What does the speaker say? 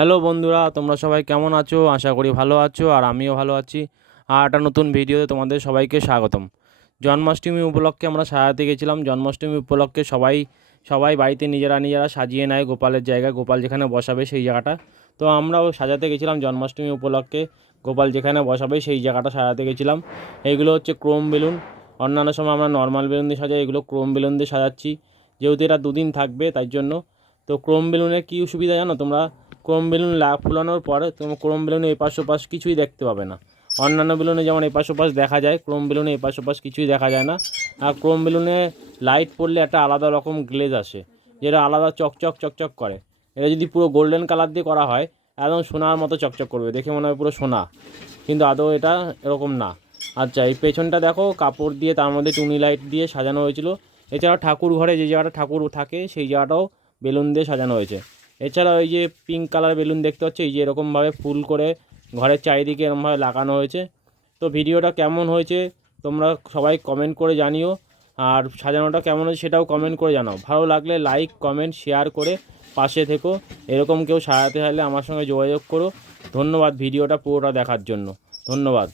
Hello বন্ধুরা, তোমরা সবাই কেমন আছো? আশা করি ভালো আছো, আর আমিও ভালো আছি। আর একটা নতুন ভিডিওতে তোমাদের সবাইকে স্বাগতম। জন্মাষ্টমী উপলক্ষে আমরা সাজাতে গেছিলাম। জন্মাষ্টমী উপলক্ষে সবাই সবাই বাড়িতে নিজেরা নিজেরা সাজিয়ে নেয় গোপালের জায়গায়, গোপাল যেখানে বসাবে সেই জায়গাটা। তো আমরাও সাজাতে গেছিলাম জন্মাষ্টমী উপলক্ষে, গোপাল যেখানে বসাবে সেই জায়গাটা সাজাতে গেছিলাম। এইগুলো হচ্ছে ক্রোম বেলুন। অন্যান্য সময় আমরা নর্মাল বেলুন দিয়ে সাজাই, এগুলো ক্রোম বেলুন দিয়ে সাজাচ্ছি, যেহেতু এটা দুদিন থাকবে তাই জন্য। তো ক্রোম বেলুনের কী সুবিধা জানো তোমরা? ক্রোম বেলুন ফুলানোর পরে তোমার ক্রোম বেলুনে এপাশ ওপাশ কিছুই দেখতে পাবে না। অন্যান্য বেলুনে যেমন এপাশ ওপাশ দেখা যায়, ক্রোম বেলুনে এপাশ ওপাশ কিছুই দেখা যায় না। আর ক্রোম বেলুনে লাইট পড়লে একটা আলাদা রকম গ্লেজ আসে, যেটা আলাদা চকচক চকচক করে। এটা যদি পুরো গোল্ডেন কালার দিয়ে করা হয়, একদম সোনার মতো চকচক করবে, দেখে মনে হয় পুরো সোনা, কিন্তু আদৌ এটা এরকম না। আচ্ছা, এই পেছনটা দেখো, কাপড় দিয়ে তার মধ্যে টুনি লাইট দিয়ে সাজানো হয়েছিল। এছাড়াও ঠাকুর ঘরে যে জায়গাটা ঠাকুর থাকে সেই জায়গাটাও বেলুন দিয়ে সাজানো হয়েছে। এছাড়া ওই যে পিঙ্ক কালার বেলুন দেখতে পাচ্ছ, এই যে এরকমভাবে ফুল করে ঘরের চারিদিকে এরকমভাবে লাগানো হয়েছে। তো ভিডিওটা কেমন হয়েছে তোমরা সবাই কমেন্ট করে জানিও, আর সাজানোটা কেমন হয়েছে সেটাও কমেন্ট করে জানাও। ভালো লাগলে লাইক কমেন্ট শেয়ার করে পাশে থেকো। এরকম কেউ সাজাতে চাইলে আমার সঙ্গে যোগাযোগ করো। ধন্যবাদ ভিডিওটা পুরোটা দেখার জন্য। ধন্যবাদ।